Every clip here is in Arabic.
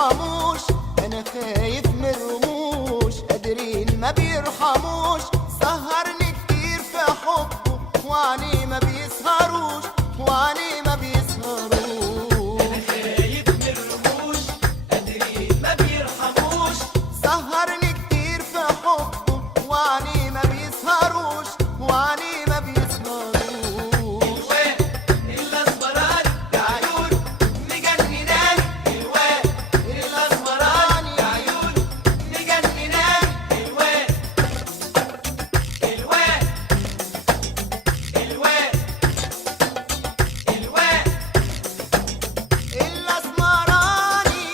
بيرحموش، انا خايف من الرموش، قادرين ما بيرحموش. سهرني كتير في حبه وعليه ما بيسهروش، وعليه ما بيسهروش. انا خايف من الرموش قادرين ما بيرحموش. سهرني كتير في حبه وعليه ما بيسهروش، وعليه ما بيسهروش. الواد الاسمراني بعيون مجنناني، الواد الاسمراني بعيون مجنناني، الواد الواد الواد الواد الأسمراني.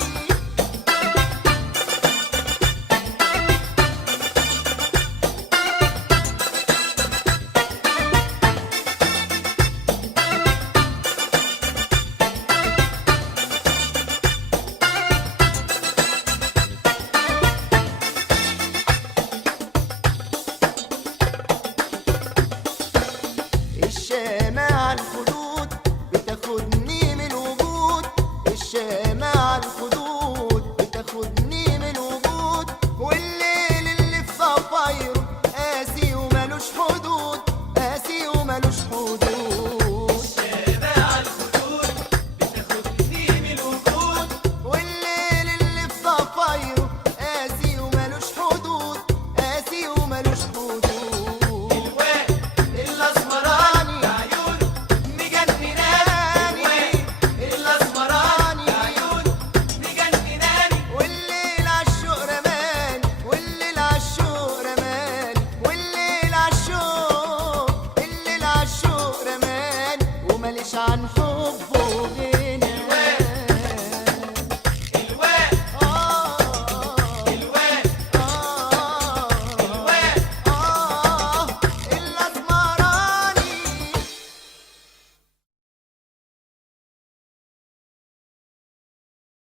الشامع الخدود